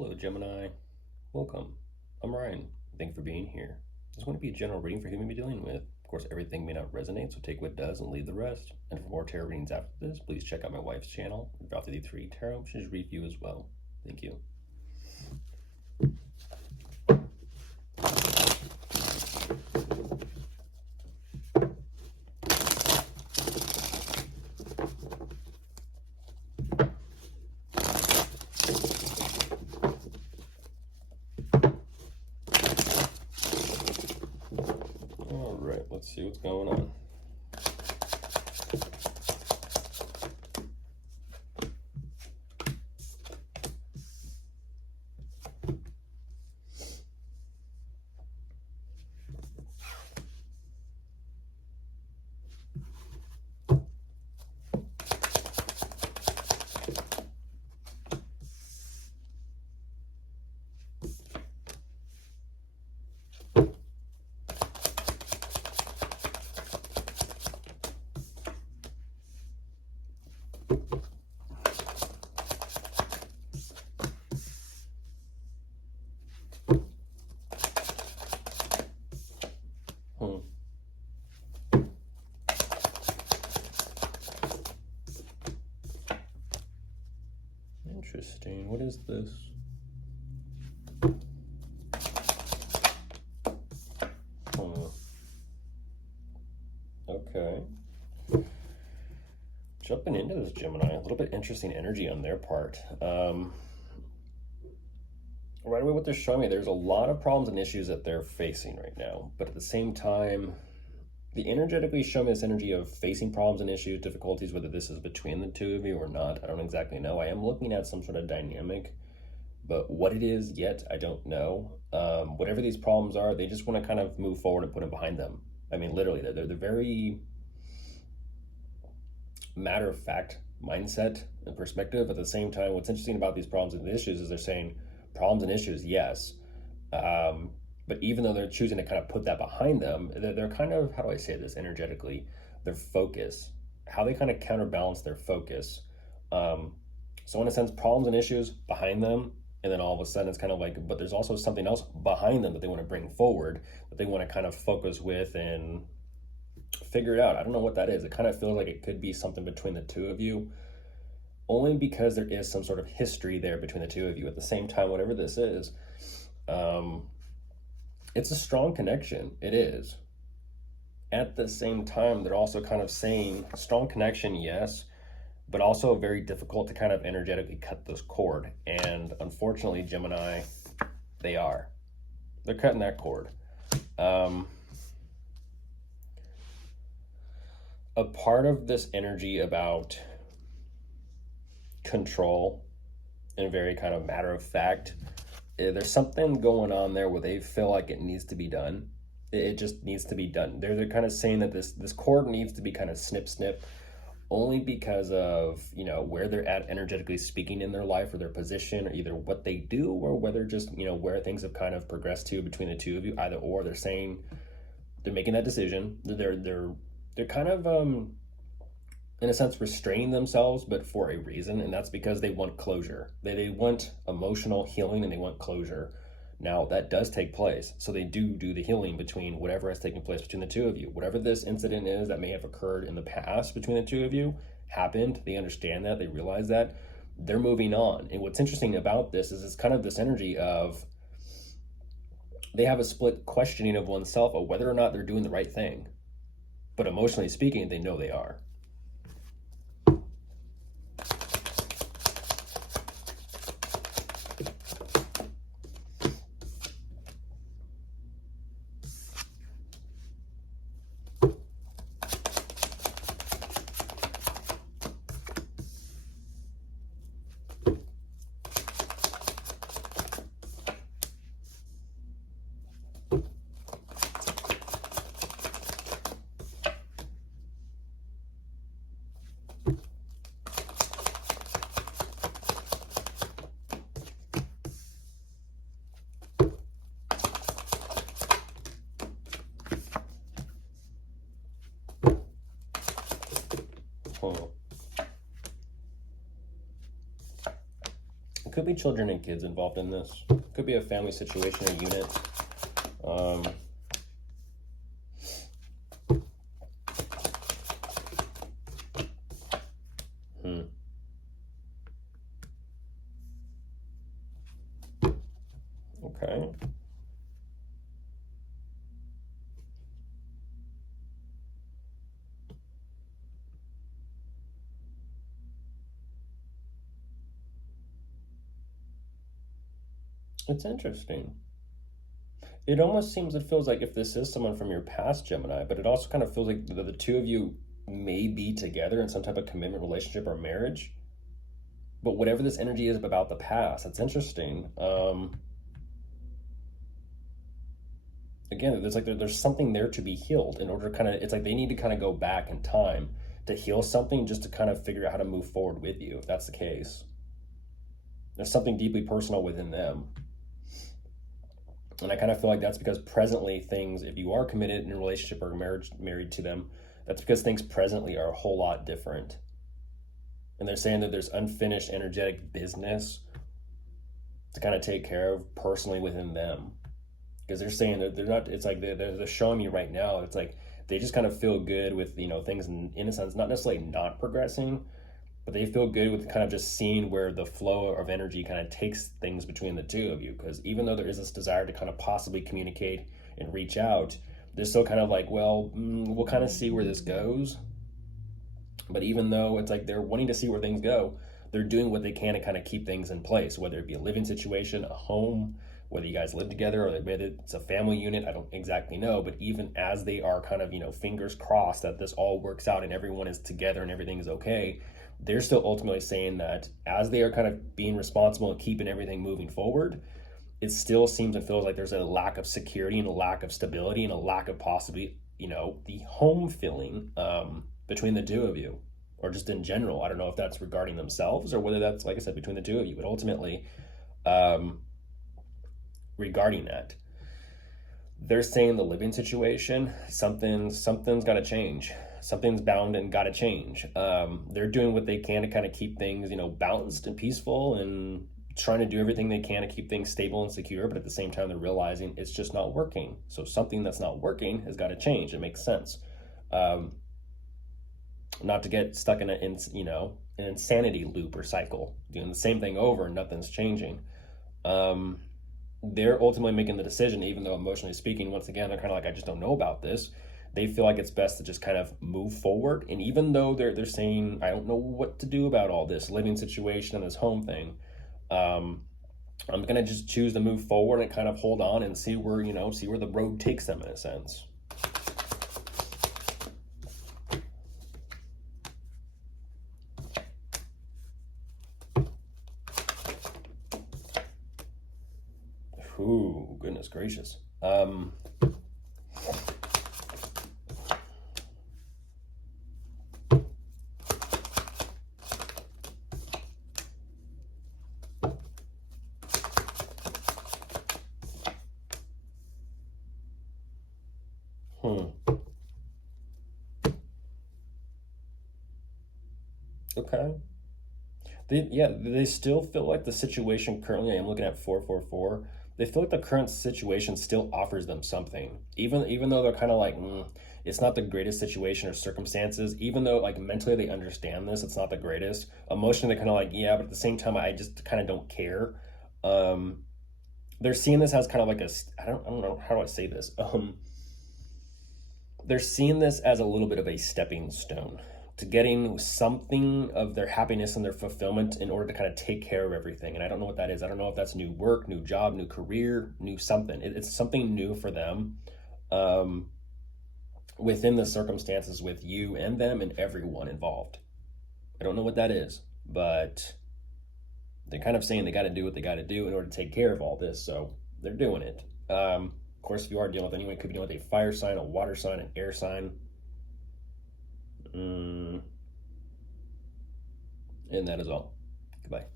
Hello, Gemini. Welcome. I'm Ryan. Thank you for being here. This is going to be a general reading for who you may be dealing with. Of course, everything may not resonate, so take what does and leave the rest. And for more tarot readings after this, please check out my wife's channel, Val53 Tarot. She should read you as well. Thank you. All right, let's see what's going on. Interesting. What is this? Okay. Jumping into this, Gemini, a little bit interesting energy on their part. Right away, what they're showing me, there's a lot of problems and issues that they're facing right now. But at the same time, the energetically show me this energy of facing problems and issues, difficulties, whether this is between the two of you or not. I don't exactly know. I am looking at some sort of dynamic, but what it is yet, I don't know. Whatever these problems are, they just want to kind of move forward and put them behind them. I mean, literally, they're very matter-of-fact mindset and perspective. At the same time, what's interesting about these problems and issues is they're saying problems and issues, yes. But even though they're choosing to kind of put that behind them, they're kind of, how do I say this energetically, their focus, how they kind of counterbalance their focus. So in a sense, problems and issues behind them, and then all of a sudden it's kind of like, but there's also something else behind them that they want to bring forward, that they want to kind of focus with and figure it out. I don't know what that is. It kind of feels like it could be something between the two of you, only because there is some sort of history there between the two of you. At the same time, whatever this is, it's a strong connection. It is. At the same time, they're also kind of saying strong connection, yes, but also very difficult to kind of energetically cut this cord. And unfortunately, Gemini, they are. They're cutting that cord. A part of this energy about control and very kind of matter of fact, there's something going on there where they feel like it needs to be done. It just needs to be done. They're kind of saying that this cord needs to be kind of snip, only because of, you know, where they're at energetically speaking in their life, or their position, or either what they do, or whether just, you know, where things have kind of progressed to between the two of you. Either or, they're saying they're making that decision. They're kind of in a sense restraining themselves, but for a reason, and that's because they want closure. They want emotional healing, and they want closure. Now that does take place, so they do the healing between whatever has taken place between the two of you. Whatever this incident is that may have occurred in the past between the two of you happened. They understand that, they realize that, they're moving on. And what's interesting about this is it's kind of this energy of they have a split questioning of oneself of whether or not they're doing the right thing, but emotionally speaking, they know they are. Could be children and kids involved in this. Could be a family situation, a unit. Okay. It's interesting. It almost seems, it feels like if this is someone from your past, Gemini, but it also kind of feels like the two of you may be together in some type of commitment relationship or marriage. But whatever this energy is about the past, it's interesting. Again, there's like there's something there to be healed in order to kind of, it's like they need to kind of go back in time to heal something just to kind of figure out how to move forward with you, if that's the case. There's something deeply personal within them. And I kind of feel like that's because presently things, if you are committed in a relationship or married to them, that's because things presently are a whole lot different. And they're saying that there's unfinished energetic business to kind of take care of personally within them. Because they're saying that they're not, it's like they're showing me right now, it's like they just kind of feel good with, things in a sense, not necessarily not progressing, but they feel good with kind of just seeing where the flow of energy kind of takes things between the two of you. Because even though there is this desire to kind of possibly communicate and reach out, they're still kind of like, well, we'll kind of see where this goes. But even though it's like they're wanting to see where things go, they're doing what they can to kind of keep things in place, whether it be a living situation, a home, whether you guys live together or whether it's a family unit, I don't exactly know. But even as they are kind of, fingers crossed that this all works out and everyone is together and everything is okay, they're still ultimately saying that as they are kind of being responsible and keeping everything moving forward, it still seems and feels like there's a lack of security and a lack of stability and a lack of possibly, the home feeling between the two of you, or just in general. I don't know if that's regarding themselves or whether that's, like I said, between the two of you, but ultimately, regarding that, they're saying the living situation, something's got to change. Something's bound and got to change. They're doing what they can to kind of keep things, balanced and peaceful, and trying to do everything they can to keep things stable and secure. But at the same time, they're realizing it's just not working. So something that's not working has got to change. It makes sense. Not to get stuck in an insanity loop or cycle, doing the same thing over and nothing's changing. They're ultimately making the decision, even though emotionally speaking, once again, they're kind of like, I just don't know about this. They feel like it's best to just kind of move forward. And even though they're saying, I don't know what to do about all this living situation and this home thing, I'm going to just choose to move forward and kind of hold on and see where the road takes them, in a sense. Ooh, goodness gracious. Okay. They still feel like the situation currently, I am looking at 444. They feel like the current situation still offers them something. Even though they're kind of like, it's not the greatest situation or circumstances, even though like mentally they understand this, it's not the greatest. Emotionally, they're kind of like, yeah, but at the same time, I just kind of don't care. They're seeing this as kind of like I don't know, how do I say this? They're seeing this as a little bit of a stepping stone to getting something of their happiness and their fulfillment in order to kind of take care of everything. And I don't know what that is. I don't know if that's new work, new job, new career, new something. It's something new for them within the circumstances with you and them and everyone involved. I don't know what that is, but they're kind of saying they got to do what they got to do in order to take care of all this. So they're doing it. Of course, if you are dealing with anyone, it could be dealing with a fire sign, a water sign, an air sign. And that is all. Goodbye.